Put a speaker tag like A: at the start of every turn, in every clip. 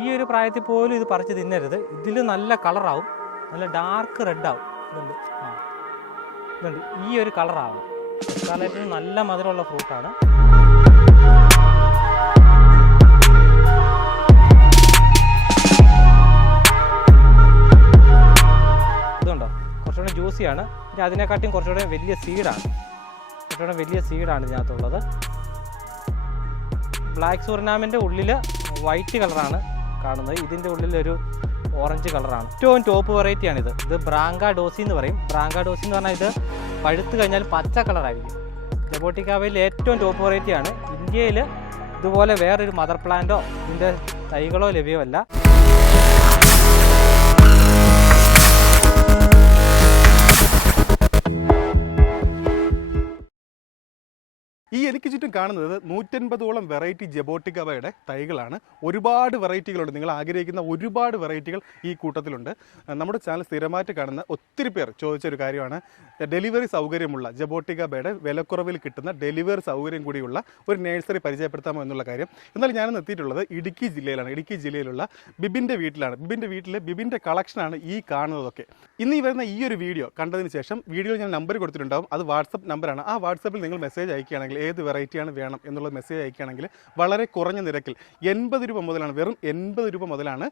A: ഈ ഒരു പ്രായത്തിൽ പോലും ഇത് പറിച്ച് തിന്നരുത്. ഇതിൽ നല്ല കളറാവും. നല്ല ഡാർക്ക് റെഡ് ആവും. ഇതുണ്ട്. ഇതുണ്ട്. ഈ ഒരു കളറാവും കാലത്തിന് നല്ല മധുരമുള്ള ഫ്രൂട്ടാണ് ഇതുണ്ടോ? കുറച്ചുകൂടെ ജ്യൂസിയാണ് പിന്നെ അതിനെക്കാട്ടിയും കുറച്ചുകൂടെ വലിയ സീഡാണ് കുറച്ചുകൂടെ വലിയ സീഡാണ് ഇതിനകത്തുള്ളത്. ബ്ലാക്ക് സൂറിനാമിന്റെ ഉള്ളിൽ വൈറ്റ് കളറാണ് കാണുന്നത്. ഇതിന്റെ ഉള്ളിലൊരു ഓറഞ്ച് കളറാണ്. ഏറ്റവും ടോപ്പ് വെറൈറ്റിയാണിത് ഇത് ബ്രാങ്ക ഡോസി എന്ന് പറയും. ബ്രാങ്ക ഡോസി എന്ന് പറഞ്ഞാൽ ഇത് പഴുത്ത് കഴിഞ്ഞാൽ പച്ച കളറായിരിക്കും. ജബോട്ടിക്കാവയിൽ ഏറ്റവും ടോപ്പ് വെറൈറ്റിയാണ് ഇന്ത്യയിൽ ഇതുപോലെ വേറൊരു മദർ പ്ലാന്റോ ഇതിന്റെ തൈകളോ ലഭ്യമല്ല.
B: ഈ എനിക്ക് ചുറ്റും കാണുന്നത് നൂറ്റൻപതോളം വെറൈറ്റി ജബോട്ടിക്കവയുടെ തൈകളാണ്. ഒരുപാട് വെറൈറ്റികളുണ്ട് നിങ്ങൾ ആഗ്രഹിക്കുന്ന ഒരുപാട് വെറൈറ്റികൾ ഈ കൂട്ടത്തിലുണ്ട്. നമ്മുടെ ചാനൽ സ്ഥിരമായിട്ട് കാണുന്ന ഒത്തിരി പേർ ചോദിച്ച ഒരു കാര്യമാണ്. ഡെലിവറി സൗകര്യമുള്ള ജബോട്ടിക്കബയുടെ വിലക്കുറവിൽ കിട്ടുന്ന ഡെലിവറി സൗകര്യം കൂടിയുള്ള ഒരു നഴ്സറി പരിചയപ്പെടുത്താമോ എന്നുള്ള കാര്യം. എന്നാൽ ഞാനിന്ന് എത്തിയിട്ടുള്ളത് ഇടുക്കി ജില്ലയിലാണ്. ഇടുക്കി ജില്ലയിലുള്ള ബിബിന്റെ വീട്ടിലാണ്. ബിബിന്റെ വീട്ടിലെ ബിബിന്റെ കളക്ഷനാണ് ഈ കാണുന്നതൊക്കെ. ഇന്ന് ഈ വരുന്ന ഈ ഒരു വീഡിയോ കണ്ടതിന് ശേഷം വീഡിയോയിൽ ഞാൻ നമ്പർ കൊടുത്തിട്ടുണ്ടാവും. അത് വാട്സപ്പ് നമ്പറാണ് ആ വാട്സപ്പിൽ നിങ്ങൾ മെസ്സേജ് അയക്കുകയാണെങ്കിൽ ഏത് വെറൈറ്റിയാണ് വേണം എന്നുള്ള മെസ്സേജ് അയക്കുകയാണെങ്കിൽ വളരെ കുറഞ്ഞ നിരക്കിൽ എൺപത് രൂപ മുതലാണ് വെറും എൺപത് രൂപ മുതലാണ്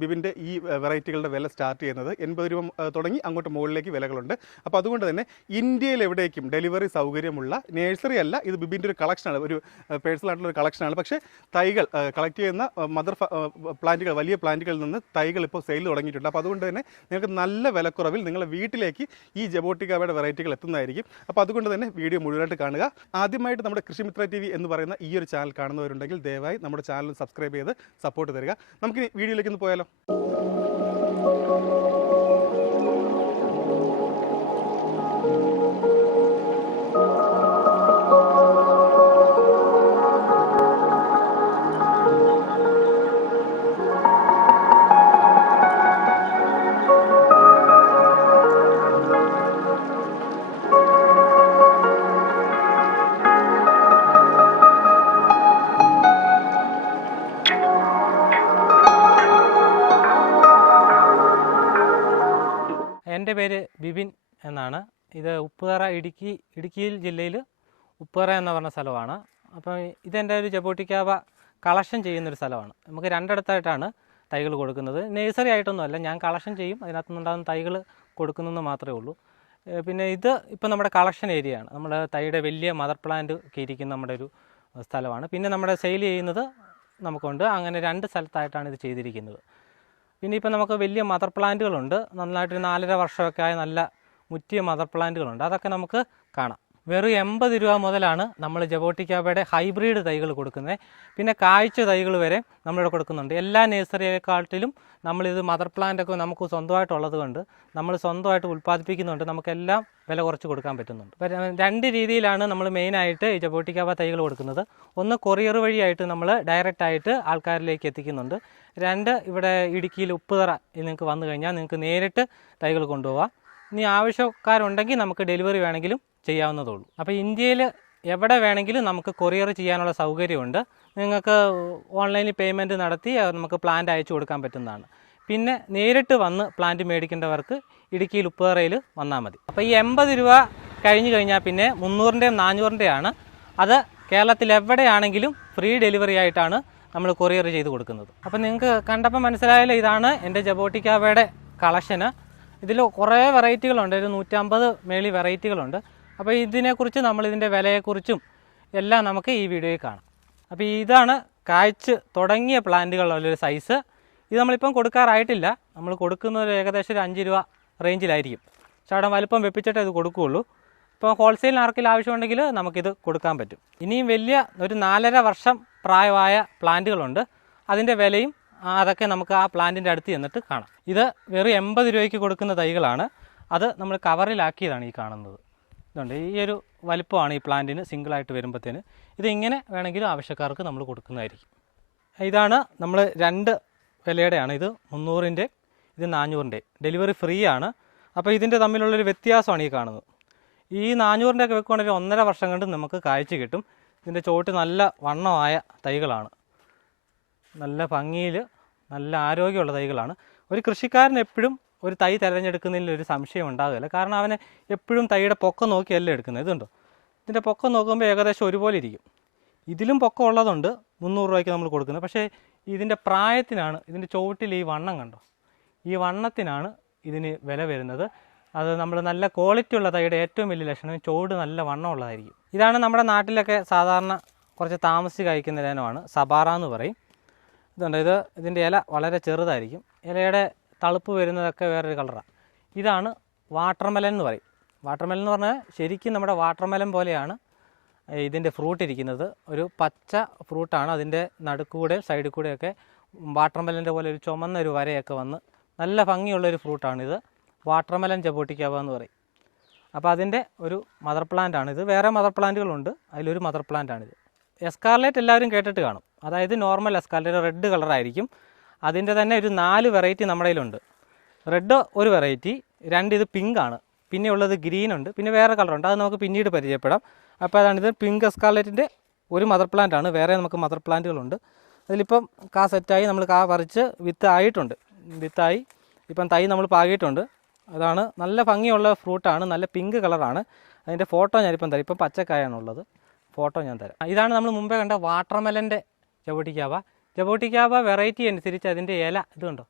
B: ബിബിന്റെ ഈ വെറൈറ്റികളുടെ വില സ്റ്റാർട്ട് ചെയ്യുന്നത്. എൺപത് രൂപ തുടങ്ങി അങ്ങോട്ട് മുകളിലേക്ക് വിലകളുണ്ട്. അപ്പോൾ അതുകൊണ്ട് തന്നെ ഇന്ത്യയിൽ എവിടേക്കും ഡെലിവറി സൗകര്യമുള്ള നേഴ്സറി അല്ല ഇത് ബിബിന്റെ ഒരു കളക്ഷനാണ് ഒരു പേഴ്സണലായിട്ടുള്ള ഒരു കളക്ഷനാണ് പക്ഷേ തൈകൾ കളക്ട് ചെയ്യുന്ന മദർ പ്ലാന്റുകൾ വലിയ പ്ലാന്റുകളിൽ നിന്ന് തൈകൾ ഇപ്പോൾ സെയിൽ തുടങ്ങിയിട്ടുണ്ട്. അപ്പോൾ അതുകൊണ്ട് തന്നെ നിങ്ങൾക്ക് നല്ല വിലക്കുറവിൽ നിങ്ങളുടെ വീട്ടിലേക്ക് ഈ ജബോട്ടിക്കാവയുടെ വെറൈറ്റികൾ എത്തുന്നതായിരിക്കും. അപ്പോൾ അതുകൊണ്ട് തന്നെ വീഡിയോ മുഴുവനായിട്ട് കാണുക. ആദ്യമായിട്ട് നമ്മുടെ കൃഷിമിത്ര ടി വി എന്ന് പറയുന്ന ഈ ഒരു ചാനൽ കാണുന്നവരുണ്ടെങ്കിൽ ദയവായി നമ്മുടെ ചാനൽ സബ്സ്ക്രൈബ് ചെയ്ത് സപ്പോർട്ട് തരിക. നമുക്ക് വീഡിയോയിലേക്ക് ഒന്ന് പോയാലോ?
A: ബിബിൻ എന്നാണ്. ഇത് ഉപ്പുതറ ഇടുക്കി ഇടുക്കി ജില്ലയിൽ ഉപ്പുതറ എന്ന് പറഞ്ഞ സ്ഥലമാണ്. അപ്പോൾ ഇതെന്റെ ഒരു ജബോട്ടിക്കാവ കളക്ഷൻ ചെയ്യുന്നൊരു സ്ഥലമാണ്. നമുക്ക് രണ്ടിടത്തായിട്ടാണ് തൈകൾ കൊടുക്കുന്നത്. നേഴ്സറി ആയിട്ടൊന്നും അല്ല ഞാൻ കളക്ഷൻ ചെയ്യും അതിനകത്തുനിന്നുണ്ടാകുന്ന തൈകൾ കൊടുക്കുന്നെന്ന് മാത്രമേ ഉള്ളൂ. പിന്നെ ഇത് ഇപ്പം നമ്മുടെ കളക്ഷൻ ഏരിയ ആണ് നമ്മുടെ തൈയുടെ വലിയ മദർ പ്ലാന്റ് ഒക്കെ ഇരിക്കുന്ന നമ്മുടെ ഒരു സ്ഥലമാണ്. പിന്നെ നമ്മുടെ സെയിൽ ചെയ്യുന്നത് നമുക്കുണ്ട്. അങ്ങനെ രണ്ട് സ്ഥലത്തായിട്ടാണ് ഇത് ചെയ്തിരിക്കുന്നത്. പിന്നെ ഇപ്പം നമുക്ക് വലിയ മദർ പ്ലാന്റുകളുണ്ട്. നന്നായിട്ട് നാലര വർഷമൊക്കെ ആയ നല്ല മുറ്റിയ മദർ പ്ലാന്റുകളുണ്ട്. അതൊക്കെ നമുക്ക് കാണാം. വെറും എൺപത് രൂപ മുതലാണ് നമ്മൾ ജബോട്ടിക്കാബയുടെ ഹൈബ്രിഡ് തൈകൾ കൊടുക്കുന്നത്. പിന്നെ കാഴ്ച തൈകൾ വരെ നമ്മളിവിടെ കൊടുക്കുന്നുണ്ട്. എല്ലാ നേഴ്സറിയെക്കാട്ടിലും നമ്മളിത് മദർ പ്ലാന്റൊക്കെ നമുക്ക് സ്വന്തമായിട്ടുള്ളത് കൊണ്ട് നമ്മൾ സ്വന്തമായിട്ട് ഉൽപ്പാദിപ്പിക്കുന്നുണ്ട്. നമുക്കെല്ലാം വില കുറച്ച് കൊടുക്കാൻ പറ്റുന്നുണ്ട്. രണ്ട് രീതിയിലാണ് നമ്മൾ മെയിനായിട്ട് ഈ ജബോട്ടിക്കാബ തൈകൾ കൊടുക്കുന്നത്. ഒന്ന് കൊറിയർ വഴിയായിട്ട് നമ്മൾ ഡയറക്റ്റ് ആയിട്ട് ആൾക്കാരിലേക്ക് എത്തിക്കുന്നുണ്ട്. രണ്ട് ഇവിടെ ഇടുക്കിയിൽ ഉപ്പുതറ നിങ്ങൾക്ക് വന്നു കഴിഞ്ഞാൽ നിങ്ങൾക്ക് നേരിട്ട് തൈകൾ കൊണ്ടുപോകാം ഇനി ആവശ്യക്കാരുണ്ടെങ്കിൽ നമുക്ക് ഡെലിവറി വേണമെങ്കിലും ചെയ്യാവുന്നതേ ഉള്ളൂ അപ്പോൾ ഇന്ത്യയിൽ എവിടെ വേണമെങ്കിലും നമുക്ക് കൊറിയർ ചെയ്യാനുള്ള സൗകര്യമുണ്ട്. നിങ്ങൾക്ക് ഓൺലൈനിൽ പേയ്മെന്റ് നടത്തി നമുക്ക് പ്ലാന്റ് അയച്ചു കൊടുക്കാൻ പറ്റുന്നതാണ്. പിന്നെ നേരിട്ട് വന്ന് പ്ലാന്റ് മേടിക്കേണ്ടവർക്ക് ഇടുക്കിയിൽ ഉപ്പുതറയിൽ വന്നാൽ മതി. അപ്പോൾ ഈ എൺപത് രൂപ കഴിഞ്ഞു കഴിഞ്ഞാൽ പിന്നെ മുന്നൂറിന്റെയും നാനൂറിന്റെയാണ് അത് കേരളത്തിൽ എവിടെയാണെങ്കിലും ഫ്രീ ഡെലിവറി ആയിട്ടാണ് നമ്മൾ കൊറിയർ ചെയ്ത് കൊടുക്കുന്നത്. അപ്പോൾ നിങ്ങൾക്ക് കണ്ടപ്പോൾ മനസ്സിലായാലോ ഇതാണ് എന്റെ ജബോട്ടിക്കാവയുടെ കളക്ഷന്. ഇതിൽ കുറേ വെറൈറ്റികളുണ്ട് ഒരു നൂറ്റമ്പത് മേളി വെറൈറ്റികളുണ്ട് അപ്പോൾ ഇതിനെക്കുറിച്ച് നമ്മൾ ഇതിന്റെ വിലയെക്കുറിച്ചും എല്ലാം നമുക്ക് ഈ വീഡിയോയിൽ കാണാം. അപ്പോൾ ഇതാണ് കായ്ച്ച് തുടങ്ങിയ പ്ലാന്റുകളുള്ളൊരു സൈസ് ഇത് നമ്മളിപ്പം കൊടുക്കാറായിട്ടില്ല. നമ്മൾ കൊടുക്കുന്നത് ഏകദേശം ഒരു അഞ്ച് രൂപ റേഞ്ചിലായിരിക്കും ചേട്ടൻ വലുപ്പം വെപ്പിച്ചിട്ടേ ഇത് കൊടുക്കുകയുള്ളൂ. ഇപ്പോൾ ഹോൾസെയിൽ ആർക്കെങ്കിലും ആവശ്യമുണ്ടെങ്കിൽ നമുക്കിത് കൊടുക്കാൻ പറ്റും. ഇനിയും വലിയ ഒരു നാലര വർഷം പ്രായമായ പ്ലാന്റുകളുണ്ട്. അതിന്റെ വിലയും അതൊക്കെ നമുക്ക് ആ പ്ലാന്റിന്റെ അടുത്ത് ചെന്നിട്ട് കാണാം. ഇത് വെറും എൺപത് രൂപയ്ക്ക് കൊടുക്കുന്ന തൈകളാണ്. അത് നമ്മൾ കവറിലാക്കിയതാണ് ഈ കാണുന്നത്. ഇതുണ്ട്. ഈ ഒരു വലിപ്പമാണ് ഈ പ്ലാന്റിന് സിംഗിളായിട്ട് വരുമ്പോഴത്തേന് ഇതിങ്ങനെ വേണമെങ്കിലും ആവശ്യക്കാർക്ക് നമ്മൾ കൊടുക്കുന്നതായിരിക്കും. ഇതാണ് നമ്മൾ രണ്ട് വിലയുടെയാണ് ഇത്. മുന്നൂറിന്റെ ഇത് നാനൂറിന്റെ ഡെലിവറി ഫ്രീ ആണ് അപ്പോൾ ഇതിന്റെ തമ്മിലുള്ളൊരു വ്യത്യാസമാണ് ഈ കാണുന്നത്. ഈ നാനൂറിന്റെ ഒക്കെ വെക്കുകയാണെങ്കിൽ ഒന്നര വർഷം കൊണ്ട് നമുക്ക് കാഴ്ച കിട്ടും. ഇതിന്റെ ചോട്ട് നല്ല വണ്ണമായ തൈകളാണ്. നല്ല ഭംഗിയിൽ നല്ല ആരോഗ്യമുള്ള തൈകളാണ്. ഒരു കൃഷിക്കാരൻ എപ്പോഴും ഒരു തൈ തിരഞ്ഞെടുക്കുന്നതിൽ ഒരു സംശയം ഉണ്ടാകില്ല കാരണം അവന് എപ്പോഴും തൈയുടെ പൊക്കം നോക്കിയല്ല എടുക്കുന്നത്. ഇതുണ്ടോ? ഇതിന്റെ പൊക്കം നോക്കുമ്പോൾ ഏകദേശം ഒരുപോലെ ഇരിക്കും. ഇതിലും പൊക്കം ഉള്ളതുണ്ട്. മുന്നൂറ് രൂപയ്ക്ക് നമ്മൾ കൊടുക്കുന്നത്. പക്ഷേ ഇതിന്റെ പ്രായത്തിനാണ് ഇതിന്റെ ചുവട്ടിൽ ഈ വണ്ണം കണ്ടോ? ഈ വണ്ണത്തിനാണ് ഇതിന് വില വരുന്നത്. അത് നമ്മൾ നല്ല ക്വാളിറ്റി ഉള്ള തൈയുടെ ഏറ്റവും വലിയ ലക്ഷണം ചുവട് നല്ല വണ്ണമുള്ളതായിരിക്കും ഇതാണ് നമ്മുടെ നാട്ടിലൊക്കെ സാധാരണ കുറച്ച് താമസിച്ച് കഴിക്കുന്ന ഇനമാണ് സബാറ എന്ന് പറയും. ഇതുണ്ട്? ഇത് ഇതിന്റെ ഇല വളരെ ചെറുതായിരിക്കും. ഇലയുടെ തളുപ്പ് വരുന്നതൊക്കെ വേറൊരു കളറാണ് ഇതാണ് വാട്ടർമെലൻ എന്ന് പറയും. വാട്ടർമെലൻ എന്ന് പറഞ്ഞാൽ ശരിക്കും നമ്മുടെ വാട്ടർമെലൻ പോലെയാണ് ഇതിന്റെ ഫ്രൂട്ട് ഇരിക്കുന്നത്. ഒരു പച്ച ഫ്രൂട്ടാണ് അതിന്റെ നടുക്കൂടെ സൈഡിൽ കൂടെയൊക്കെ വാട്ടർമെലന്റെ പോലെ ഒരു ചുമന്ന ഒരു വരയൊക്കെ വന്ന് നല്ല ഭംഗിയുള്ളൊരു ഫ്രൂട്ടാണിത്. വാട്ടർമെലൻ ജബോട്ടിക്കാവ എന്ന് പറയും. അപ്പോൾ അതിന്റെ ഒരു മദർ പ്ലാന്റ് ആണിത് വേറെ മദർ പ്ലാന്റുകളുണ്ട്. അതിലൊരു മദർ പ്ലാന്റ് ആണിത് എസ്കാർലേറ്റ് എല്ലാവരും കേട്ടിട്ട് കാണും. അതായത് നോർമൽ എസ്കാർലേറ്റ് റെഡ് കളറായിരിക്കും. അതിന്റെ തന്നെ ഒരു നാല് വെറൈറ്റി നമ്മുടെ കയ്യിലുണ്ട്. റെഡ് ഒരു വെറൈറ്റി രണ്ട് ഇത് പിങ്ക് ആണ്. പിന്നെ ഉള്ളത് ഗ്രീൻ ഉണ്ട്. പിന്നെ വേറെ കളറുണ്ട് അത് നമുക്ക് പിന്നീട് പരിചയപ്പെടാം. അപ്പോൾ അതാണിത് പിങ്ക് എസ്കാലറ്റിന്റെ ഒരു മദർ പ്ലാന്റ് ആണ്. വേറെ നമുക്ക് മദർ പ്ലാന്റുകളുണ്ട് അതിലിപ്പം കാ സെറ്റായി നമ്മൾ കാ പറിച്ച് വിത്ത് ആയിട്ടുണ്ട്. വിത്തായി ഇപ്പം തൈ നമ്മൾ പാകിയിട്ടുണ്ട്. അതാണ് നല്ല ഭംഗിയുള്ള ഫ്രൂട്ടാണ് നല്ല പിങ്ക് കളറാണ് അതിന്റെ ഫോട്ടോ ഞാനിപ്പം തരാം. ഇപ്പം പച്ചക്കായാണുള്ളത്. ഫോട്ടോ ഞാൻ തരാം. ഇതാണ് നമ്മൾ മുമ്പേ കണ്ട വാട്ടർമെലന്റെ ചവിട്ടിക്കാവ. ചവിട്ടിക്കാവ വെറൈറ്റി അനുസരിച്ച് അതിന്റെ ഇല ഇത് കണ്ടോ?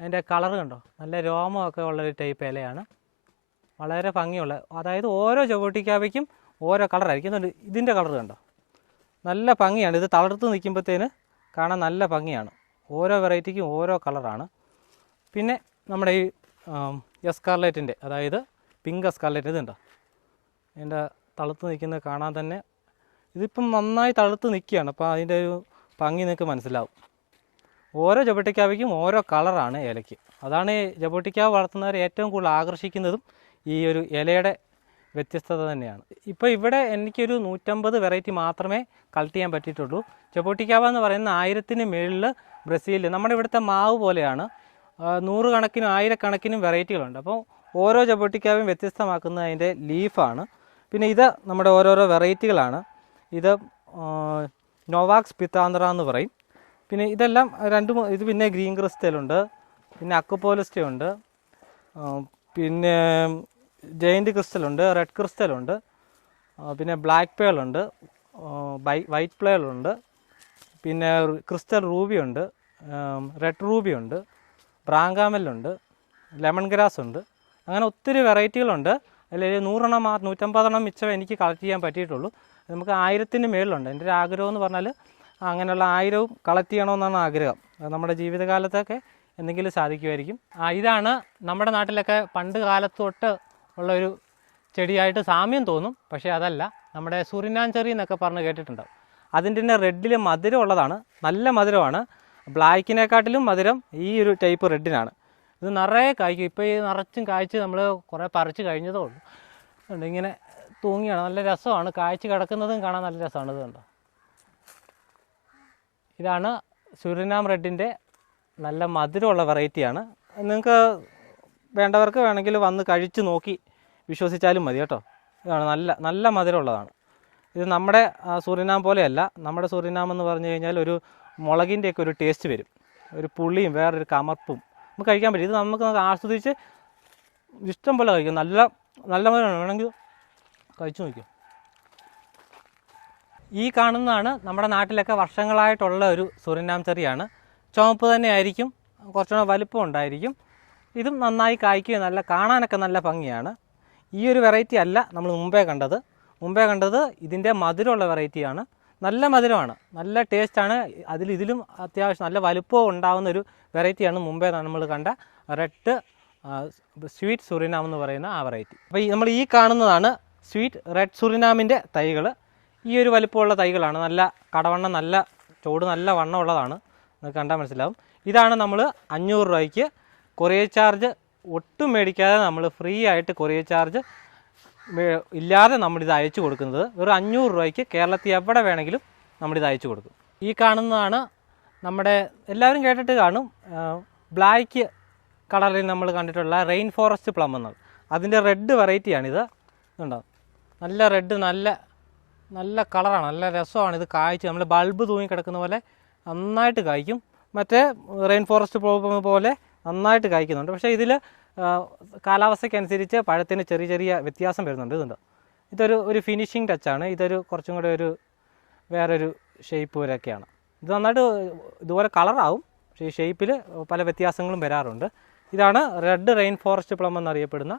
A: അതിന്റെ കളർ കണ്ടോ? നല്ല രോമമൊക്കെ ഉള്ളൊരു ടൈപ്പ് ഇലയാണ്. വളരെ ഭംഗിയുള്ള അതായത് ഓരോ ചുവട്ടിക്കാവയ്ക്കും ഓരോ കളറായിരിക്കും എന്നുണ്ട് ഇതിന്റെ കളർ കണ്ടോ? നല്ല ഭംഗിയാണ്. ഇത് തളർത്ത് നിൽക്കുമ്പോഴത്തേന് കാണാൻ നല്ല ഭംഗിയാണ്. ഓരോ വെറൈറ്റിക്കും ഓരോ കളറാണ്. പിന്നെ നമ്മുടെ ഈ എസ്കാർലൈറ്റിന്റെ അതായത് പിങ്ക് എസ്കാർലൈറ്റ് ഇതുണ്ടോ? അതിന്റെ തളർത്ത് നിൽക്കുന്നത് കാണാൻ തന്നെ ഇതിപ്പം നന്നായി തളർത്ത് നിൽക്കുകയാണ്. അപ്പോൾ അതിന്റെ ഒരു ഭംഗി നിങ്ങൾക്ക് മനസ്സിലാവും. ഓരോ ജബോട്ടിക്കാവയ്ക്കും ഓരോ കളറാണ് ഇലയ്ക്ക് അതാണ് ഈ വളർത്തുന്നവർ ഏറ്റവും കൂടുതൽ ആകർഷിക്കുന്നതും ഈ ഒരു ഇലയുടെ വ്യത്യസ്തത തന്നെയാണ്. ഇപ്പോൾ ഇവിടെ എനിക്കൊരു നൂറ്റമ്പത് വെറൈറ്റി മാത്രമേ കളക്ട് ചെയ്യാൻ പറ്റിയിട്ടുള്ളൂ. ജബോട്ടിക്കാവ എന്ന് പറയുന്ന ആയിരത്തിന് മുകളിൽ ബ്രസീലിൽ നമ്മുടെ ഇവിടുത്തെ മാവ് പോലെയാണ്. നൂറുകണക്കിനും ആയിരക്കണക്കിനും വെറൈറ്റികളുണ്ട് അപ്പോൾ ഓരോ ജബോട്ടിക്കാവും വ്യത്യസ്തമാക്കുന്നത് അതിന്റെ ലീഫാണ് പിന്നെ ഇത് നമ്മുടെ ഓരോരോ വെറൈറ്റികളാണ് ഇത് നോവാക്സ് പിത്താന്തറ എന്ന് പറയും. പിന്നെ ഇതെല്ലാം രണ്ട് ഇത് പിന്നെ ഗ്രീൻ ക്രിസ്റ്റലുണ്ട്. പിന്നെ അക്കുപോലിസ്റ്റ ഉണ്ട്. ആ, പിന്നെ ജയിന്റ് ക്രിസ്റ്റലുണ്ട് റെഡ് ക്രിസ്റ്റലുണ്ട്. പിന്നെ ബ്ലാക്ക് പേളുണ്ട് വൈറ്റ് പ്ലേളുണ്ട് പിന്നെ ക്രിസ്റ്റൽ റൂബി ഉണ്ട്. റെഡ് റൂബി ഉണ്ട്. ബ്രാങ്കാമലുണ്ട് ലെമൺ ഗ്രാസ് ഉണ്ട്. അങ്ങനെ ഒത്തിരി വെറൈറ്റികളുണ്ട്. അതിൽ നൂറെണ്ണം നൂറ്റമ്പതെണ്ണം മിച്ചം എനിക്ക് കളക്ട് ചെയ്യാൻ പറ്റിയിട്ടുള്ളൂ. നമുക്ക് ആയിരത്തിന് മേളിലുണ്ട്. എന്റെ ഒരു ആഗ്രഹം എന്ന് പറഞ്ഞാൽ അങ്ങനെയുള്ള ആയിരവും കളക്ട് ചെയ്യണമെന്നാണ് ആഗ്രഹം. നമ്മുടെ ജീവിതകാലത്തൊക്കെ എന്തെങ്കിലും സാധിക്കുമായിരിക്കും. ഇതാണ് നമ്മുടെ നാട്ടിലൊക്കെ പണ്ട് കാലത്ത് തൊട്ട് ഉള്ള ഒരു ചെടിയായിട്ട് സാമ്യം തോന്നും. പക്ഷേ അതല്ല നമ്മുടെ സുറിനാൻ എന്നൊക്കെ പറഞ്ഞ് കേട്ടിട്ടുണ്ടാവും അതിന്റെ തന്നെ റെഡിൽ മധുരം ഉള്ളതാണ്. നല്ല മധുരമാണ്. ബ്ലാക്കിനെക്കാട്ടിലും മധുരം ഈ ഒരു ടൈപ്പ് റെഡിനാണ്. ഇത് നിറയെ കായ്ക്കും. ഇപ്പോൾ ഈ നിറച്ചും കായ്ച്ച് നമ്മൾ കുറേ പറിച്ച് കഴിഞ്ഞതേ ഉള്ളൂ. ഇങ്ങനെ തൂങ്ങിയാണ്. നല്ല രസമാണ്. കാഴ്ച കിടക്കുന്നതും കാണാൻ നല്ല രസമാണ്. ഇത് കണ്ടോ? ഇതാണ് സുരിനാം റെഡിന്റെ നല്ല മധുരമുള്ള വെറൈറ്റിയാണ്. നിങ്ങൾക്ക് വേണ്ടവർക്ക് വേണമെങ്കിൽ വന്ന് കഴിച്ച് നോക്കി വിശ്വസിച്ചാലും മതി കേട്ടോ. ഇതാണ് നല്ല നല്ല മധുരമുള്ളതാണ്. ഇത് നമ്മുടെ സുറിനാം പോലെയല്ല. നമ്മുടെ സുറിനാം എന്ന് പറഞ്ഞു കഴിഞ്ഞാൽ ഒരു മുളകിന്റെയൊക്കെ ഒരു ടേസ്റ്റ് വരും. ഒരു പുളിയും വേറൊരു കമർപ്പും. നമുക്ക് കഴിക്കാൻ പറ്റും. ഇത് നമുക്ക് ആസ്വദിച്ച് ഇഷ്ടം പോലെ കഴിക്കും. നല്ല നല്ല മധുരമാണ്. വേണമെങ്കിൽ കഴിച്ചു നോക്കിയോ? ഈ കാണുന്നതാണ് നമ്മുടെ നാട്ടിലൊക്കെ വർഷങ്ങളായിട്ടുള്ള ഒരു സുറിനാം ചെറിയാണ്. ചുവപ്പ് തന്നെ ആയിരിക്കും. കുറച്ചുകൂടെ വലിപ്പം ഉണ്ടായിരിക്കും. ഇതും നന്നായി കായ്ക്കുകയും നല്ല കാണാനൊക്കെ നല്ല ഭംഗിയാണ്. ഈ ഒരു വെറൈറ്റി അല്ല നമ്മൾ മുമ്പേ കണ്ടത്. മുമ്പേ കണ്ടത് ഇതിന്റെ മധുരമുള്ള വെറൈറ്റിയാണ് നല്ല മധുരമാണ്. നല്ല ടേസ്റ്റാണ് അതിൽ ഇതിലും അത്യാവശ്യം നല്ല വലുപ്പവും ഉണ്ടാകുന്ന ഒരു വെറൈറ്റിയാണ് മുമ്പേ നമ്മൾ കണ്ട റെഡ് സ്വീറ്റ് സുറിനാം എന്ന് പറയുന്ന ആ വെറൈറ്റി അപ്പോൾ ഈ നമ്മൾ ഈ കാണുന്നതാണ് സ്വീറ്റ് റെഡ് സുറിനാമിന്റെ തൈകൾ. ഈ ഒരു വലിപ്പമുള്ള തൈകളാണ്. നല്ല കടവണ്ണം നല്ല ചൂട് നല്ല വണ്ണമുള്ളതാണ് നിങ്ങൾക്ക് കണ്ടാൽ മനസ്സിലാവും. ഇതാണ് നമ്മൾ അഞ്ഞൂറ് രൂപയ്ക്ക് കൊറിയർ ചാർജ് ഒട്ടും മേടിക്കാതെ നമ്മൾ ഫ്രീ ആയിട്ട് കൊറിയർ ചാർജ് ഇല്ലാതെ നമ്മളിത് അയച്ചു കൊടുക്കുന്നത്. ഒരു അഞ്ഞൂറ് രൂപയ്ക്ക് കേരളത്തിൽ എവിടെ വേണമെങ്കിലും നമ്മളിത് അയച്ചു കൊടുക്കും. ഈ കാണുന്നതാണ് നമ്മുടെ എല്ലാവരും കേട്ടിട്ട് കാണും. ബ്ലാക്ക് കളറിൽ നമ്മൾ കണ്ടിട്ടുള്ള റെയിൻ ഫോറസ്റ്റ് പ്ലം എന്നത് അതിന്റെ റെഡ് വെറൈറ്റിയാണിത് ഇതുണ്ടോ? നല്ല റെഡ് നല്ല നല്ല കളറാണ് നല്ല രസമാണ് ഇത് കായ്ച്ച് നമ്മൾ ബൾബ് തൂങ്ങി കിടക്കുന്ന പോലെ നന്നായിട്ട് കായ്ക്കും. മറ്റേ റെയിൻ ഫോറസ്റ്റ് പോലെ നന്നായിട്ട് കായ്ക്കുന്നുണ്ട്. പക്ഷേ ഇതിൽ കാലാവസ്ഥയ്ക്കനുസരിച്ച് പഴത്തിന് ചെറിയ ചെറിയ വ്യത്യാസം വരുന്നുണ്ട്. ഇതുണ്ട്. ഇതൊരു ഒരു ഫിനിഷിങ് ടച്ചാണ് ഇതൊരു കുറച്ചും കൂടെ ഒരു വേറൊരു ഷേപ്പ് വരെയൊക്കെയാണ് ഇത് നന്നായിട്ട് ഇതുപോലെ കളറാവും പക്ഷേ ഈ ഷേപ്പിൽ പല വ്യത്യാസങ്ങളും വരാറുണ്ട്. ഇതാണ് റെഡ് റെയിൻ ഫോറസ്റ്റ് പ്ലം എന്നറിയപ്പെടുന്ന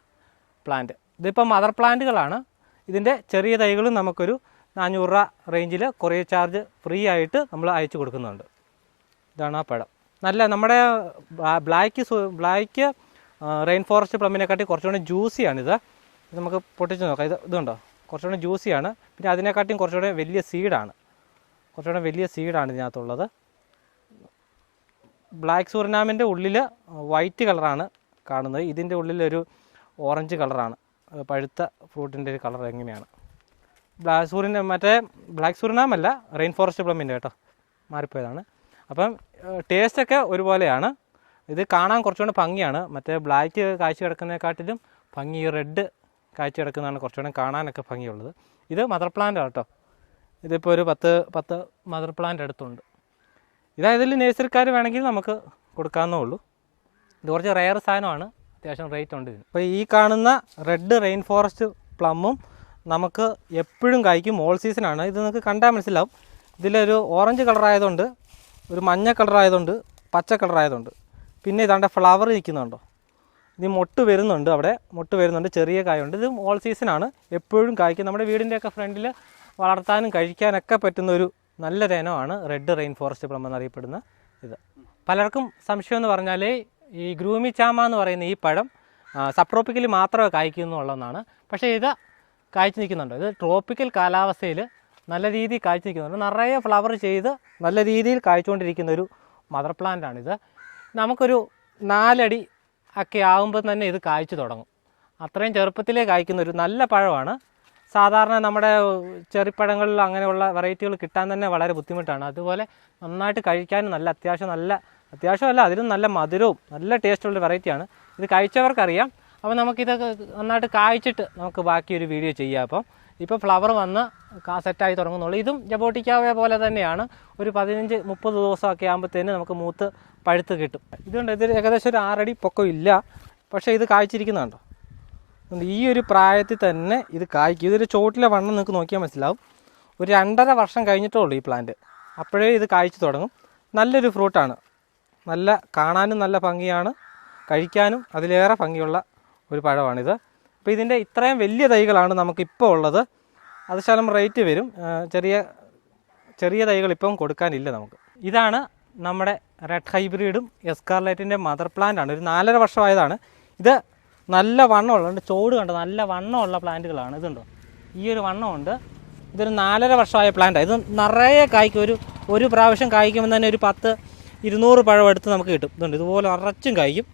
A: പ്ലാന്റ് ഇതിപ്പം മദർ പ്ലാന്റുകളാണ് ഇതിന്റെ ചെറിയ തൈകളും നമുക്കൊരു നാനൂറ് രൂപ റേഞ്ചിൽ കൊറിയർ ചാർജ് ഫ്രീ ആയിട്ട് നമ്മൾ അയച്ചു കൊടുക്കുന്നുണ്ട്. ഇതാണ് ആ പഴം. നല്ല നമ്മുടെ ബ്ലാ- ബ്ലാക്ക് ബ്ലാക്ക് റെയിൻ ഫോറസ്റ്റ് പ്ലമ്മിനെക്കാട്ടി കുറച്ചുകൂടി ജ്യൂസിയാണിത് നമുക്ക് പൊട്ടിച്ച് നോക്കാം. ഇത് ഇതുണ്ടോ? കുറച്ചുകൂടി ജ്യൂസിയാണ് പിന്നെ അതിനെക്കാട്ടിയും കുറച്ചുകൂടി വലിയ സീഡാണ് കുറച്ചുകൂടെ വലിയ സീഡാണ് ഇതിനകത്തുള്ളത്. ബ്ലാക്ക് സൂർനാമിന്റെ ഉള്ളിൽ വൈറ്റ് കളറാണ് കാണുന്നത്. ഇതിന്റെ ഉള്ളിലൊരു ഓറഞ്ച് കളറാണ് പഴുത്ത ഫ്രൂട്ടിന്റെ ഒരു കളർ എങ്ങനെയാണ്? ബ്ലാക്ക് സൂറിന്റെ മറ്റേ ബ്ലാക്ക് സൂറിനാമല്ല റെയിൻ ഫോറസ്റ്റ് പ്ലമ്മിന്റെ കേട്ടോ മാറിപ്പോയതാണ്. അപ്പം ടേസ്റ്റൊക്കെ ഒരുപോലെയാണ്. ഇത് കാണാൻ കുറച്ചുകൂടെ ഭംഗിയാണ്. മറ്റേ ബ്ലാക്ക് കാഴ്ച കിടക്കുന്നതിനെക്കാട്ടിലും ഭംഗി റെഡ് കാഴ്ച കിടക്കുന്നതാണ് കുറച്ചുകൂടെ കാണാനൊക്കെ ഭംഗിയുള്ളത്. ഇത് മദർ പ്ലാന്റ് കേട്ടോ. ഇതിപ്പോൾ ഒരു പത്ത് പത്ത് മദർ പ്ലാന്റ് അടുത്തുണ്ട്. ഇതായതിൽ നേഴ്സറിക്കാർ വേണമെങ്കിൽ നമുക്ക് കൊടുക്കാവുന്നേ ഉള്ളൂ. ഇത് കുറച്ച് റെയർ സാധനമാണ്. അത്യാവശ്യം റേറ്റ് ഉണ്ട്. ഇതിന് അപ്പോൾ ഈ കാണുന്ന റെഡ് റെയിൻ ഫോറസ്റ്റ് പ്ലമ്മും നമുക്ക് എപ്പോഴും കായ്ക്കും. ഓൾ സീസണാണ് ഇത് നിങ്ങൾക്ക് കണ്ടാൽ മനസ്സിലാവും. ഇതിലൊരു ഓറഞ്ച് കളറായതുകൊണ്ട് ഒരു മഞ്ഞ കളറായതുകൊണ്ട് പച്ച കളറായതുകൊണ്ട് പിന്നെ ഇതാണ്ട് ഫ്ലവർ നിൽക്കുന്നുണ്ടോ ഇത് മൊട്ട് വരുന്നുണ്ട് അവിടെ. മൊട്ട് വരുന്നുണ്ട്. ചെറിയ കായുണ്ട്. ഇത് ഓൾ സീസണാണ് എപ്പോഴും കായ്ക്കും. നമ്മുടെ വീടിന്റെയൊക്കെ ഫ്രണ്ടിൽ വളർത്താനും കഴിക്കാനൊക്കെ പറ്റുന്ന ഒരു നല്ല തേനമാണ് റെഡ് റെയിൻ ഫോറസ്റ്റ് പ്ലം എന്നറിയപ്പെടുന്ന ഇത്. പലർക്കും സംശയം എന്ന് പറഞ്ഞാൽ ഈ ഗ്രൂമി ചാമ എന്ന് പറയുന്ന ഈ പഴം സബ്ട്രോപ്പിക്കൽ മാത്രമേ കായ്ക്കുന്നുള്ളതാണ് പക്ഷേ ഇത് കായ്ച്ചു നിൽക്കുന്നുണ്ട്. ഇത് ട്രോപ്പിക്കൽ കാലാവസ്ഥയിൽ നല്ല രീതിയിൽ കായ്ച്ചു നിൽക്കുന്നുണ്ട്. നിറയെ ഫ്ലവർ ചെയ്ത് നല്ല രീതിയിൽ കായ്ച്ചുകൊണ്ടിരിക്കുന്ന ഒരു മദർ പ്ലാന്റാണിത് നമുക്കൊരു നാലടി ഒക്കെ ആകുമ്പോൾ തന്നെ ഇത് കായ്ച്ചു തുടങ്ങും. അത്രയും ചെറുപ്പത്തിലേ കായ്ക്കുന്ന ഒരു നല്ല പഴമാണ്. സാധാരണ നമ്മുടെ ചെറിപ്പഴങ്ങളിൽ അങ്ങനെയുള്ള വെറൈറ്റികൾ കിട്ടാൻ തന്നെ വളരെ ബുദ്ധിമുട്ടാണ്. അതുപോലെ നന്നായിട്ട് കഴിക്കാനും നല്ല അത്യാവശ്യം നല്ല അത്യാവശ്യമല്ല അതിലും നല്ല മധുരവും നല്ല ടേസ്റ്റുള്ള വെറൈറ്റിയാണ് ഇത് കഴിച്ചവർക്കറിയാം. അപ്പോൾ നമുക്കിതൊക്കെ നന്നായിട്ട് കായ്ച്ചിട്ട് നമുക്ക് ബാക്കി ഒരു വീഡിയോ ചെയ്യാം അപ്പം. ഇപ്പോൾ ഫ്ലവർ വന്ന് സെറ്റായി തുടങ്ങുന്നുള്ളൂ. ഇതും ജബോട്ടിക്കാവെ പോലെ തന്നെയാണ്. ഒരു പതിനഞ്ച് മുപ്പത് ദിവസമൊക്കെ ആകുമ്പോഴത്തേന് നമുക്ക് മൂത്ത് പഴുത്ത് കിട്ടും. ഇതുകൊണ്ട് ഇത് ഏകദേശം ഒരു ആറടി പൊക്കം ഇല്ല. പക്ഷേ ഇത് കായ്ച്ചിരിക്കുന്നുണ്ടോ? ഈ ഒരു പ്രായത്തിൽ തന്നെ ഇത് കായ്ക്കും. ഇതൊരു ചോട്ടിലെ വണ്ണം നിങ്ങൾക്ക് നോക്കിയാൽ മനസ്സിലാവും. ഒരു രണ്ടര വർഷം കഴിഞ്ഞിട്ടേ ഉള്ളൂ ഈ പ്ലാന്റ് അപ്പോഴേ ഇത് കായ്ച്ചു തുടങ്ങും. നല്ലൊരു ഫ്രൂട്ടാണ് നല്ല കാണാനും നല്ല ഭംഗിയാണ്. കഴിക്കാനും അതിലേറെ ഭംഗിയുള്ള ഒരു പഴമാണിത്. അപ്പോൾ ഇതിന്റെ ഇത്രയും വലിയ തൈകളാണ് നമുക്കിപ്പോൾ ഉള്ളത്. അത് ശകലം റേറ്റ് വരും. ചെറിയ ചെറിയ തൈകൾ ഇപ്പം കൊടുക്കാനില്ല നമുക്ക്. ഇതാണ് നമ്മുടെ റെഡ് ഹൈബ്രിഡും എസ്കാർലൈറ്റിന്റെ മദർ പ്ലാന്റ് ആണ്. ഒരു നാലര വർഷമായതാണ്. ഇത് നല്ല വണ്ണമുള്ള ചോട് കണ്ടോ നല്ല വണ്ണമുള്ള പ്ലാന്റുകളാണ്. ഇതുണ്ടോ ഈ ഒരു വണ്ണമുണ്ട്. ഇതൊരു നാലര വർഷമായ പ്ലാന്റാണ് ഇത് നിറയെ കായ്ക്കും. ഒരു ഒരു പ്രാവശ്യം കായ്ക്കുമ്പോൾ തന്നെ ഒരു പത്ത് ഇരുന്നൂറ് പഴം എടുത്ത് നമുക്ക് കിട്ടും. ഇതുണ്ട്. ഇതുപോലെ നിറച്ചും കായ്ക്കും.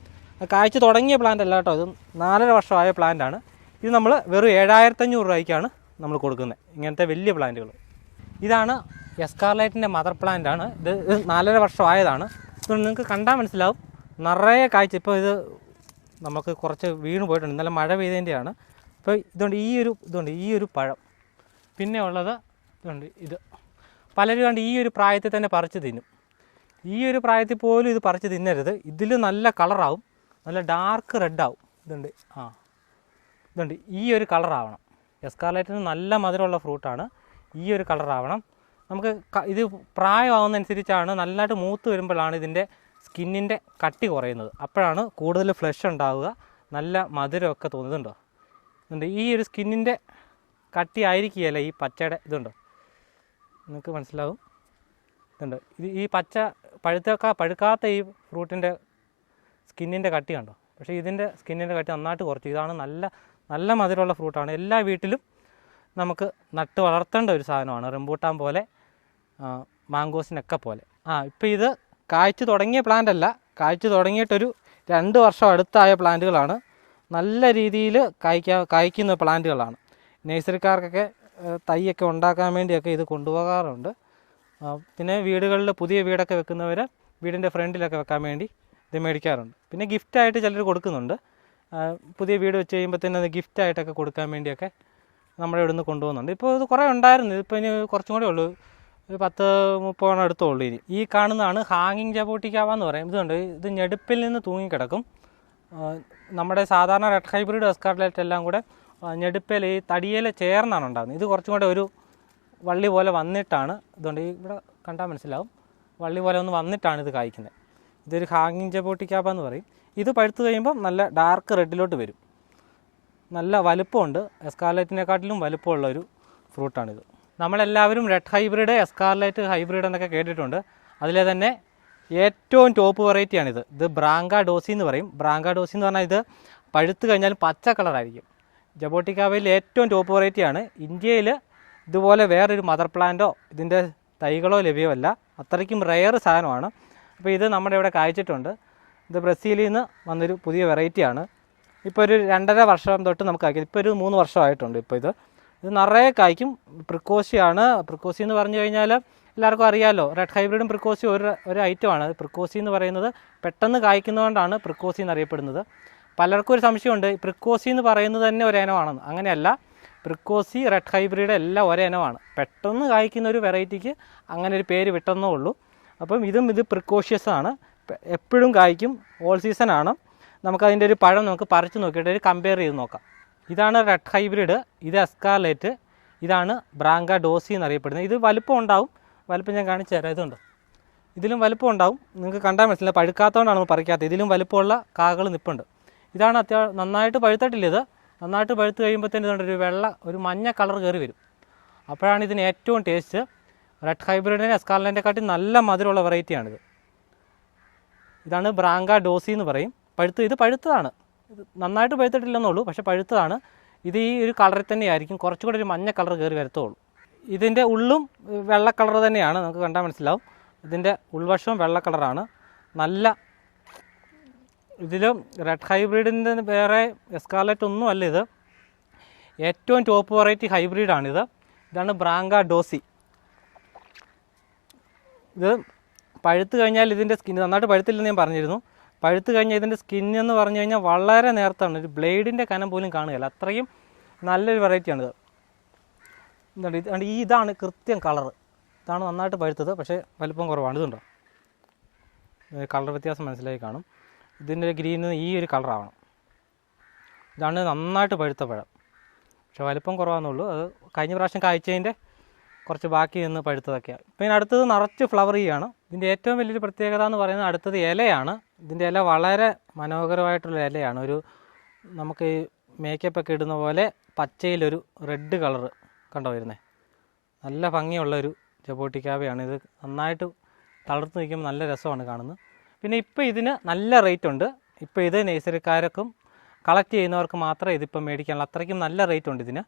A: കായ്ച്ച് തുടങ്ങിയ പ്ലാന്റ് അല്ല കേട്ടോ. ഇത് നാലര വർഷമായ പ്ലാന്റാണ് ഇത് നമ്മൾ വെറും ഏഴായിരത്തഞ്ഞൂറ് രൂപയ്ക്കാണ് നമ്മൾ കൊടുക്കുന്നത്. ഇങ്ങനത്തെ വലിയ പ്ലാന്റുകൾ ഇതാണ് എസ്കാർലൈറ്റിന്റെ മദർ പ്ലാന്റ് ആണ്. ഇത് ഇത് നാലര വർഷമായതാണ്. ഇതുകൊണ്ട് നിങ്ങൾക്ക് കണ്ടാൽ മനസ്സിലാവും. നിറയെ കാഴ്ച ഇപ്പോൾ ഇത് നമുക്ക് കുറച്ച് വീണ് പോയിട്ടുണ്ട്. ഇന്നലെ മഴ പെയ്തതിന്റെയാണ് അപ്പോൾ ഇതുകൊണ്ട് ഈ ഒരു ഇതുണ്ട്. ഈ ഒരു പഴം. പിന്നെ ഉള്ളത് ഇതുണ്ട്. ഇത്. പലരും കണ്ട് ഈ ഒരു പ്രായത്തിൽ തന്നെ പറിച്ച് തിന്നും. ഈ ഒരു പ്രായത്തിൽ പോലും ഇത് പറിച്ച് തിന്നരുത്. ഇതിൽ നല്ല കളറാവും. നല്ല ഡാർക്ക് റെഡ് ആവും. ഇതുണ്ട്. ആ. ഇതുണ്ട്. ഈ ഒരു കളറാവണം എസ്കാർലൈറ്റിന് നല്ല മധുരമുള്ള ഫ്രൂട്ടാണ് ഈ ഒരു കളറാവണം നമുക്ക് ഇത് പ്രായമാവുന്നതനുസരിച്ചാണ് നല്ലതായിട്ട് മൂത്ത് വരുമ്പോഴാണ് ഇതിന്റെ സ്കിന്നിന്റെ കട്ടി കുറയുന്നത്. അപ്പോഴാണ് കൂടുതൽ ഫ്ലഷ് ഉണ്ടാവുക. നല്ല മധുരമൊക്കെ തോന്നുന്നുണ്ടോ ഇതുണ്ട്. ഈ ഒരു സ്കിന്നിന്റെ കട്ടി ആയിരിക്കുകയല്ല ഈ പച്ചയുടെ ഇതുണ്ടോ? നിങ്ങൾക്ക് മനസ്സിലാവും? ഇതുണ്ട്. ഇത് ഈ പച്ച പഴുത്തക്ക പഴുക്കാത്ത ഈ ഫ്രൂട്ടിന്റെ സ്കിന്നിന്റെ കട്ടി കണ്ടോ? പക്ഷേ ഇതിന്റെ സ്കിന്നിന്റെ കട്ടി നന്നായിട്ട് കുറച്ചു. ഇതാണ് നല്ല നല്ല മധുരമുള്ള ഫ്രൂട്ടാണ്. എല്ലാ വീട്ടിലും നമുക്ക് നട്ട് വളർത്തേണ്ട ഒരു സാധനമാണ് റംബൂട്ടാൻ പോലെ മാങ്കോസിനൊക്കെ പോലെ. ആ ഇപ്പോൾ ഇത് കായ്ച്ചു തുടങ്ങിയ പ്ലാന്റ് അല്ല കായ്ച്ചു തുടങ്ങിയിട്ടൊരു രണ്ട് വർഷം അടുത്തായ പ്ലാന്റുകളാണ്. നല്ല രീതിയിൽ കായ്ക്കാ കായ്ക്കുന്ന പ്ലാന്റുകളാണ്. നേഴ്സറിക്കാർക്കൊക്കെ തൈയൊക്കെ ഉണ്ടാക്കാൻ വേണ്ടിയൊക്കെ ഇത് കൊണ്ടുപോകാറുണ്ട്. പിന്നെ വീടുകളിൽ പുതിയ വീടൊക്കെ വെക്കുന്നവർ വീടിന്റെ ഫ്രണ്ടിലൊക്കെ വെക്കാൻ വേണ്ടി ഇത് മേടിക്കാറുണ്ട്. പിന്നെ ഗിഫ്റ്റായിട്ട് ചിലർ കൊടുക്കുന്നുണ്ട്. പുതിയ വീട് വെച്ച് കഴിയുമ്പോഴത്തേനും അത് ഗിഫ്റ്റായിട്ടൊക്കെ കൊടുക്കാൻ വേണ്ടിയൊക്കെ നമ്മുടെ ഇവിടെ നിന്ന് കൊണ്ടുപോകുന്നുണ്ട്. ഇപ്പോൾ ഇത് കുറേ ഉണ്ടായിരുന്നു. ഇതിപ്പോൾ ഇനി കുറച്ചും കൂടെ ഉള്ളൂ. ഒരു പത്ത് മുപ്പതെണ്ണം അടുത്തുള്ളൂ ഇനി. ഈ കാണുന്നതാണ് ഹാങ്ങിങ് ജബോട്ടിക്കാവാന്ന് പറയും. ഇതുണ്ട് ഇത് ഞെടുപ്പിൽ നിന്ന് തൂങ്ങിക്കിടക്കും. നമ്മുടെ സാധാരണ റെഡ് ഹൈബ്രിഡ് എസ്കാർലൈറ്റ് എല്ലാം കൂടെ ഞെടുപ്പിൽ ഈ തടിയിൽ ചേർന്നാണ് ഉണ്ടാകുന്നത് ഇത് കുറച്ചും കൂടെ ഒരു വള്ളി പോലെ വന്നിട്ടാണ്. ഇതുകൊണ്ട് ഇവിടെ കണ്ടാൽ മനസ്സിലാവും. വള്ളി പോലെ ഒന്ന് വന്നിട്ടാണ് ഇത് കായ്ക്കുന്നത്. ഇതൊരു ഹാങ്ങിങ് ജബോട്ടിക്കാപ്പ എന്ന് പറയും. ഇത് പഴുത്ത് കഴിയുമ്പോൾ നല്ല ഡാർക്ക് റെഡിലോട്ട് വരും. നല്ല വലുപ്പമുണ്ട്. എസ്കാർലൈറ്റിനെക്കാട്ടിലും വലുപ്പമുള്ള ഒരു ഫ്രൂട്ടാണിത്. നമ്മളെല്ലാവരും റെഡ് ഹൈബ്രിഡ് എസ്കാർലൈറ്റ് ഹൈബ്രിഡ് എന്നൊക്കെ കേട്ടിട്ടുണ്ട്. അതിലെ തന്നെ ഏറ്റവും ടോപ്പ് വെറൈറ്റിയാണിത്. ഇത് ബ്രാങ്ക ഡോസി എന്ന് പറയും. ബ്രാങ്ക ഡോസി എന്ന് പറഞ്ഞാൽ ഇത് പഴുത്ത് കഴിഞ്ഞാൽ പച്ച കളറായിരിക്കും. ജബോട്ടിക്കാവയിൽ ഏറ്റവും ടോപ്പ് വെറൈറ്റിയാണ്. ഇന്ത്യയിൽ ഇതുപോലെ വേറൊരു മദർ പ്ലാന്റോ ഇതിന്റെ തൈകളോ ലഭ്യമല്ല. അത്രയ്ക്കും റെയർ സാധനമാണ്. അപ്പോൾ ഇത് നമ്മുടെ ഇവിടെ കായ്ച്ചിട്ടുണ്ട്. ഇത് ബ്രസീലിൽ നിന്ന് വന്നൊരു പുതിയ വെറൈറ്റിയാണ് ഇപ്പോൾ ഒരു രണ്ടര വർഷം തൊട്ട് നമുക്ക് കായ്ക്കും. ഇപ്പോൾ ഒരു മൂന്ന് വർഷമായിട്ടുണ്ട് ഇപ്പോൾ ഇത്. ഇത് നിറയെ കായ്ക്കും. പ്രിക്കോസിയാണ്. പ്രിക്കോസി എന്ന് പറഞ്ഞു കഴിഞ്ഞാൽ എല്ലാവർക്കും അറിയാമല്ലോ റെഡ് ഹൈബ്രിഡും പ്രിക്കോസി ഒരു ഒരു ഐറ്റമാണ് പ്രിക്കോസി എന്ന് പറയുന്നത് പെട്ടെന്ന് കായ്ക്കുന്നതുകൊണ്ടാണ് പ്രിക്കോസി എന്നറിയപ്പെടുന്നത്. പലർക്കും ഒരു സംശയമുണ്ട്. പ്രിക്കോസി എന്ന് പറയുന്നത് തന്നെ ഒരു ഇനമാണെന്ന്. അങ്ങനെയല്ല. പ്രിക്കോസി റെഡ് ഹൈബ്രിഡ് എല്ലാം ഒരേ ഇനമാണ്. പെട്ടെന്ന് കായ്ക്കുന്ന ഒരു വെറൈറ്റിക്ക് അങ്ങനെ ഒരു പേര് വിട്ടെന്നേ ഉള്ളൂ. അപ്പം ഇതും ഇത് പ്രിക്കോഷ്യസ് ആണ്. എപ്പോഴും കായ്ക്കും. ഓൾ സീസൺ ആണ്. നമുക്കതിന്റെ ഒരു പഴം നമുക്ക് പറിച്ച് നോക്കിയിട്ട് ഒരു കമ്പയർ ചെയ്ത് നോക്കാം. ഇതാണ് റെഡ് ഹൈബ്രിഡ്. ഇത് എസ്കാർലേറ്റ് ഇതാണ് ബ്രാങ്ക ഡോസി എന്നറിയപ്പെടുന്നത്. ഇത് വലുപ്പം ഉണ്ടാവും. വലുപ്പം ഞാൻ കാണിച്ചു തരാം. ഇതുണ്ട്. ഇതിലും വലുപ്പം ഉണ്ടാവും. നിങ്ങൾക്ക് കണ്ടാൽ മനസ്സിലായി. പഴുക്കാത്തതുകൊണ്ടാണ് പറിക്കാത്തത്. ഇതിലും വലുപ്പമുള്ള കാകൾ നിൽപ്പുണ്ട് ഇതാണ് അത്യാവശ്യം നന്നായിട്ട് പഴുത്തിട്ടില്ല ഇത്. നന്നായിട്ട് പഴുത്ത് കഴിയുമ്പോഴത്തേന് ഇതുകൊണ്ട് ഒരു വെള്ള ഒരു മഞ്ഞ കളർ കയറി വരും. അപ്പോഴാണ് ഇതിന് ഏറ്റവും ടേസ്റ്റ്. റെഡ് ഹൈബ്രിഡിനെ എസ്കാർലന്റെക്കാട്ടി നല്ല മധുരമുള്ള വെറൈറ്റിയാണിത് ഇതാണ് ബ്രാങ്ക ഡോസി എന്ന് പറയും. പഴുത്ത് ഇത് പഴുത്തതാണ്. ഇത് നന്നായിട്ട് പഴുത്തിട്ടില്ലെന്നുള്ളൂ പക്ഷെ പഴുത്തതാണ്. ഇത് ഈ ഒരു കളറിൽ തന്നെയായിരിക്കും. കുറച്ചുകൂടി ഒരു മഞ്ഞ കളർ കയറി വരത്തുള്ളൂ. ഇതിന്റെ ഉള്ളും വെള്ള കളർ തന്നെയാണ്. നമുക്ക് കണ്ടാൽ മനസ്സിലാവും. ഇതിന്റെ ഉൾവശവും വെള്ള കളറാണ്. നല്ല ഇതിലും റെഡ് ഹൈബ്രിഡിന്റെ വേറെ എസ്കാലറ്റ് ഒന്നും അല്ല ഇത്. ഏറ്റവും ടോപ്പ് വെറൈറ്റി ഹൈബ്രിഡാണിത് ഇതാണ് ബ്രാങ്ക ഡോസി ഇത് പഴുത്ത് കഴിഞ്ഞാൽ ഇതിന്റെ സ്കിൻ നന്നായിട്ട് പഴുത്തില്ലെന്ന് ഞാൻ പറഞ്ഞിരുന്നു. പഴുത്ത് കഴിഞ്ഞാൽ ഇതിന്റെ സ്കിൻ എന്ന് പറഞ്ഞു കഴിഞ്ഞാൽ വളരെ നേരത്താണ് ഒരു ബ്ലേഡിന്റെ കനം പോലും കാണുകയില്ല. അത്രയും നല്ലൊരു വെറൈറ്റിയാണിത് എന്താണ് ഈ ഇതാണ് കൃത്യം കളർ ഇതാണ് നന്നായിട്ട് പഴുത്തത്. പക്ഷേ വലിപ്പം കുറവാണ്. ഇതുണ്ടോ? കളർ വ്യത്യാസം മനസ്സിലായി കാണും. ഇതിന്റെ ഗ്രീൻ ഈ ഒരു കളറാവണം. ഇതാണ് നന്നായിട്ട് പഴുത്ത പഴം. പക്ഷെ വലിപ്പം കുറവാണെന്നുള്ളൂ അത് കഴിഞ്ഞ പ്രാവശ്യം കായ്ച്ചതിന്റെ കുറച്ച് ബാക്കി നിന്ന് പഴുത്തതൊക്കെയാണ് പിന്നെ അടുത്തത് നിറച്ച് ഫ്ലവർ ചെയ്യാണ് ഇതിന്റെ ഏറ്റവും വലിയൊരു പ്രത്യേകത എന്ന് പറയുന്നത് അടുത്തത് ഇലയാണ്. ഇതിന്റെ ഇല വളരെ മനോഹരമായിട്ടുള്ള ഇലയാണ്. ഒരു നമുക്ക് മേക്കപ്പ് ഒക്കെ ഇടുന്ന പോലെ പച്ചയിലൊരു റെഡ് കളർ കണ്ടോ വരുന്നത് നല്ല ഭംഗിയുള്ള ഒരു ജബോട്ടിക്കാവയാണ്. ഇത് നന്നായിട്ട് തളർത്ത് നിൽക്കുമ്പോൾ നല്ല രസമാണ് കാണുന്നത്. പിന്നെ ഇപ്പോൾ ഇതിന് നല്ല റേറ്റ് ഉണ്ട് ഇപ്പോൾ ഇത് നേഴ്സറിക്കാർക്കും കളക്ട് ചെയ്യുന്നവർക്ക് മാത്രമേ ഇതിപ്പോൾ മേടിക്കാനുള്ളൂ അത്രയ്ക്കും നല്ല റേറ്റ് ഉണ്ട് ഇതിന്.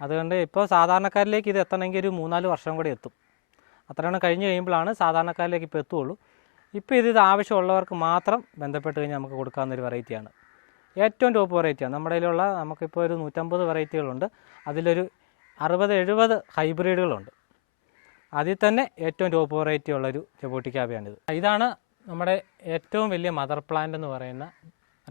A: അതുകൊണ്ട് ഇപ്പോൾ സാധാരണക്കാരിലേക്ക് ഇത് എത്തണമെങ്കിൽ ഒരു മൂന്നാൽ വർഷം കൂടി എത്തും. അത്രയാണ് കഴിഞ്ഞ് കഴിയുമ്പോഴാണ് സാധാരണക്കാരിലേക്ക് ഇപ്പോൾ എത്തുള്ളൂ ഇപ്പോൾ ഇത് ആവശ്യമുള്ളവർക്ക് മാത്രം ബന്ധപ്പെട്ട് കഴിഞ്ഞാൽ നമുക്ക് കൊടുക്കാവുന്ന ഒരു വെറൈറ്റിയാണ് ഏറ്റവും ടോപ്പ് വെറൈറ്റിയാണ് നമ്മുടെ കയ്യിലുള്ള നമുക്കിപ്പോൾ ഒരു നൂറ്റമ്പത് വെറൈറ്റികളുണ്ട് അതിലൊരു അറുപത് എഴുപത് ഹൈബ്രിഡുകളുണ്ട് അതിൽ തന്നെ ഏറ്റവും ടോപ്പ് വെറൈറ്റി ഉള്ളൊരു ജബോട്ടിക്കാബയാണിത് ഇതാണ് നമ്മുടെ ഏറ്റവും വലിയ മദർ പ്ലാന്റ് എന്ന് പറയുന്ന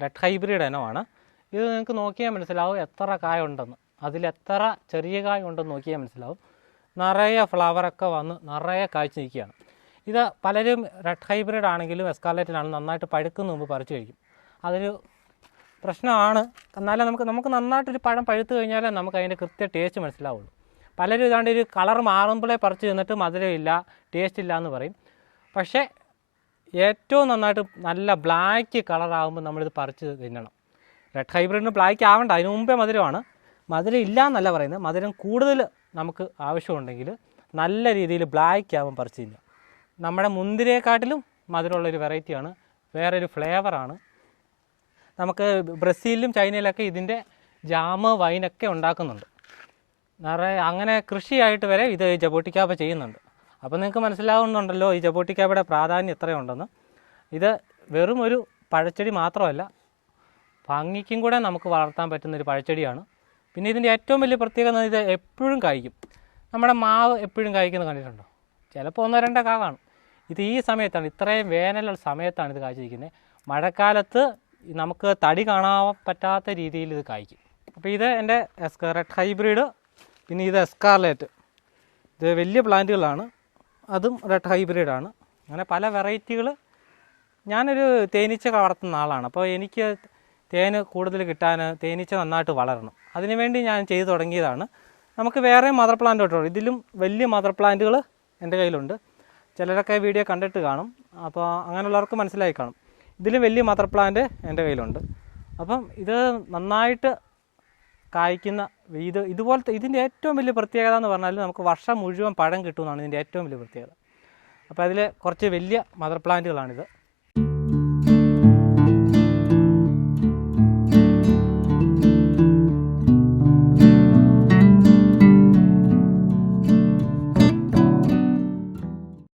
A: റെഡ് ഹൈബ്രിഡ് ഇനമാണ്. ഇത് നിങ്ങൾക്ക് നോക്കിയാൽ മനസ്സിലാവും എത്ര കായ ഉണ്ടെന്ന് അതിലെത്ര ചെറിയ കായ ഉണ്ടെന്ന് നോക്കിയാൽ മനസ്സിലാവും. നിറയെ ഫ്ലവറൊക്കെ വന്ന് നിറയെ കാഴ്ച നിൽക്കുകയാണ്. ഇത് പലരും റെഡ് ഹൈബ്രിഡ് ആണെങ്കിലും എസ്കാലറ്റിനാണെങ്കിലും നന്നായിട്ട് പഴുക്കുന്ന മുമ്പ് പറിച്ചു കഴിക്കും. അതൊരു പ്രശ്നമാണ്. എന്നാലും നമുക്ക് നമുക്ക് നന്നായിട്ടൊരു പഴം പഴുത്തു കഴിഞ്ഞാലേ നമുക്ക് അതിന്റെ കൃത്യ ടേസ്റ്റ് മനസ്സിലാവുള്ളൂ. പലരും ഇതാണ്ട് ഒരു കളർ മാറുമ്പോഴേ പറിച്ചു തിന്നിട്ട് മധുരമില്ല ടേസ്റ്റ് ഇല്ല എന്ന് പറയും. പക്ഷേ ഏറ്റവും നന്നായിട്ട് നല്ല ബ്ലാക്ക് കളറാകുമ്പോൾ നമ്മളിത് പറിച്ച് തിന്നണം. റെഡ് ഹൈബ്രിഡിന് ബ്ലാക്ക് ആവേണ്ട അതിന് മുമ്പേ മധുരമാണ്. മധുരം ഇല്ല എന്നല്ല പറയുന്നത്. മധുരം കൂടുതൽ നമുക്ക് ആവശ്യമുണ്ടെങ്കിൽ നല്ല രീതിയിൽ ബ്ലാക്ക് ആവും പറിച്ച് തിന്നുക. നമ്മുടെ മുന്തിരിയെക്കാട്ടിലും മധുരമുള്ളൊരു വെറൈറ്റിയാണ് വേറൊരു ഫ്ലേവറാണ് നമുക്ക് ബ്രസീലിലും ചൈനയിലൊക്കെ ഇതിന്റെ ജാമ് വൈനൊക്കെ ഉണ്ടാക്കുന്നുണ്ട്. നിറയെ അങ്ങനെ കൃഷിയായിട്ട് വരെ ഇത് ജബോട്ടിക്കാപ്പ ചെയ്യുന്നുണ്ട്. അപ്പോൾ നിങ്ങൾക്ക് മനസ്സിലാവുന്നുണ്ടല്ലോ ഈ ജബോട്ടിക്കാപ്പയുടെ പ്രാധാന്യം എത്രയുണ്ടെന്ന്. ഇത് വെറും ഒരു പഴച്ചെടി മാത്രമല്ല ഭംഗിക്കും കൂടെ നമുക്ക് വളർത്താൻ പറ്റുന്ന ഒരു പഴച്ചെടിയാണ്. പിന്നെ ഇതിന്റെ ഏറ്റവും വലിയ പ്രത്യേകത ഇത് എപ്പോഴും കായ്ക്കും. നമ്മുടെ മാവ് എപ്പോഴും കായ്ക്കുന്നത് കണ്ടിട്ടുണ്ടോ? ചിലപ്പോൾ ഒന്നോ രണ്ടോ കാ കാണും ഇത് ഈ സമയത്താണ് ഇത്രയും വേനലുള്ള സമയത്താണ് ഇത് കായ്ച്ചിരിക്കുന്നത് മഴക്കാലത്ത് നമുക്ക് തടി കാണാൻ പറ്റാത്ത രീതിയിൽ ഇത് കായ്ക്കും. അപ്പോൾ ഇത് എന്റെ എസ്ക റെഡ് ഹൈബ്രിഡ് പിന്നെ ഇത് എസ്കാർലേറ്റ് ഇത് വലിയ പ്ലാന്റുകളാണ് അതും റെഡ് ഹൈബ്രിഡാണ്. അങ്ങനെ പല വെറൈറ്റികൾ ഞാനൊരു തേനീച്ച വളർത്തുന്ന ആളാണ്. അപ്പോൾ എനിക്ക് തേൻ കൂടുതൽ കിട്ടാൻ തേനീച്ച നന്നായിട്ട് വളരണം. അതിനുവേണ്ടി ഞാൻ ചെയ്തു തുടങ്ങിയതാണ്. നമുക്ക് വേറെ മദർ പ്ലാന്റ് കേട്ടോ ഇതിലും വലിയ മദർ പ്ലാന്റുകൾ എന്റെ കയ്യിലുണ്ട്. ചിലരൊക്കെ വീഡിയോ കണ്ടിട്ട് കാണും. അപ്പോൾ അങ്ങനെയുള്ളവർക്ക് മനസ്സിലായി കാണും. ഇതിലും വലിയ മദർ പ്ലാന്റ് എന്റെ കയ്യിലുണ്ട്. അപ്പം ഇത് നന്നായിട്ട് കായ്ക്കുന്ന ഇത് ഇതുപോലത്തെ ഇതിന്റെ ഏറ്റവും വലിയ പ്രത്യേകത എന്ന് പറഞ്ഞാൽ നമുക്ക് വർഷം മുഴുവൻ പഴം കിട്ടുമെന്നാണ് ഇതിന്റെ ഏറ്റവും വലിയ പ്രത്യേകത. അപ്പോൾ അതിൽ കുറച്ച് വലിയ മദർ പ്ലാന്റുകളാണിത്.